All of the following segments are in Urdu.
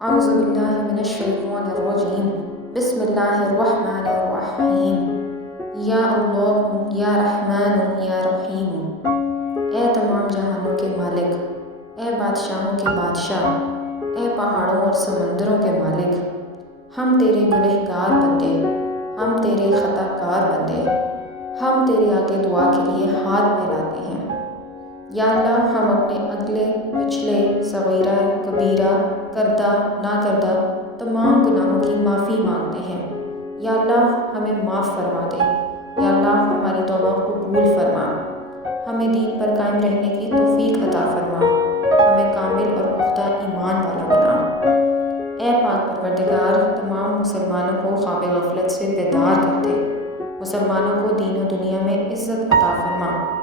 اعوذ باللہ من الشیطان الرجیم بسم اللہ الرحمن الرحیم یا اللہ یا رحمان یا رحیم۔ اے تمام جہانوں کے مالک، اے بادشاہوں کے بادشاہ، اے پہاڑوں اور سمندروں کے مالک، ہم تیرے گنہگار بندے، ہم تیرے خطا کار بندے، ہم تیرے آگے دعا کے لیے ہاتھ پھیلاتے ہیں۔ یا اللہ، ہم اپنے اگلے پچھلے صغیرہ کبیرہ کردہ نہ کردہ تمام گناہوں کی معافی مانگتے ہیں۔ یا اللہ، ہمیں معاف فرما دے۔ یا اللہ، ہماری توبہ قبول فرما، ہمیں دین پر قائم رہنے کی توفیق عطا فرما، ہمیں کامل اور پختہ ایمان والا بنا۔ اے پاک پروردگار، تمام مسلمانوں کو خواب غفلت سے بیدار کر دے، مسلمانوں کو دین و دنیا میں عزت عطا فرما۔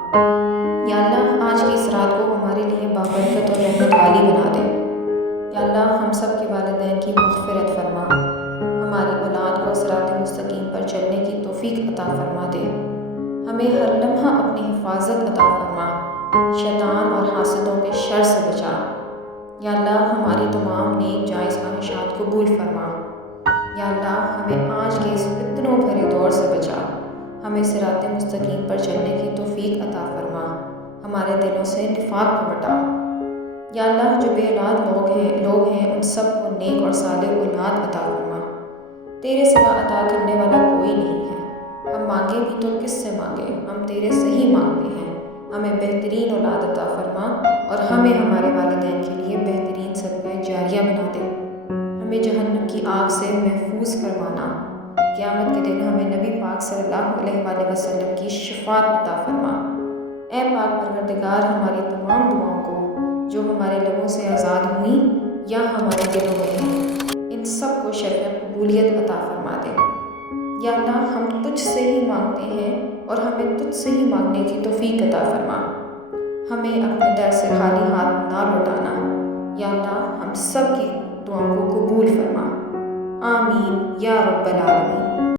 یا اللہ، آج کی اس رات کو ہمارے لیے بابرکت اور رحمت والی بنا دے۔ یا اللہ، ہم سب کے والدین کی مغفرت فرما، ہماری اولاد کو صراط مستقیم پر چلنے کی توفیق عطا فرما دے، ہمیں ہر لمحہ اپنی حفاظت عطا فرما، شیطان اور حاسدوں کے شر سے بچا۔ یا اللہ، ہماری تمام نیک جائز خواہشات قبول فرما۔ یا اللہ، ہمیں آج کے اس فتنوں بھرے دور سے بچا، ہمیں صراط مستقیم پر چلنے کی توفیق عطا فرما، ہمارے دلوں سے نفاق کو مٹا۔ یا اللہ، جو بے اولاد لوگ ہیں ان سب کو نیک اور صالح اولاد عطا فرما، تیرے سوا عطا کرنے والا کوئی نہیں ہے۔ ہم مانگیں بھی تو کس سے مانگیں، ہم تیرے سے ہی مانگتے ہیں۔ ہمیں بہترین اولاد عطا فرما اور ہمیں ہمارے والدین کے لیے بہترین صدقہ جاریہ بنا دے۔ ہمیں جہنم کی آگ سے محفوظ فرمانا، قیامت کے دن ہمیں نبی پاک صلی اللہ علیہ وآلہ وسلم کی شفاعت عطا فرما۔ اے پاک پروردگار، ہماری تمام دعاؤں کو جو ہمارے لبوں سے آزاد ہوئیں یا ہمارے دلوں میں ہیں، ان سب کو شرف قبولیت عطا فرما دے۔ یا اللہ، ہم تجھ سے ہی مانگتے ہیں اور ہمیں تجھ سے ہی مانگنے کی توفیق عطا فرما، ہمیں اپنے در سے خالی ہاتھ نہ لوٹانا۔ یا اللہ، ہم سب کی دعاؤں کو قبول فرما، آمین یا رب العالمین۔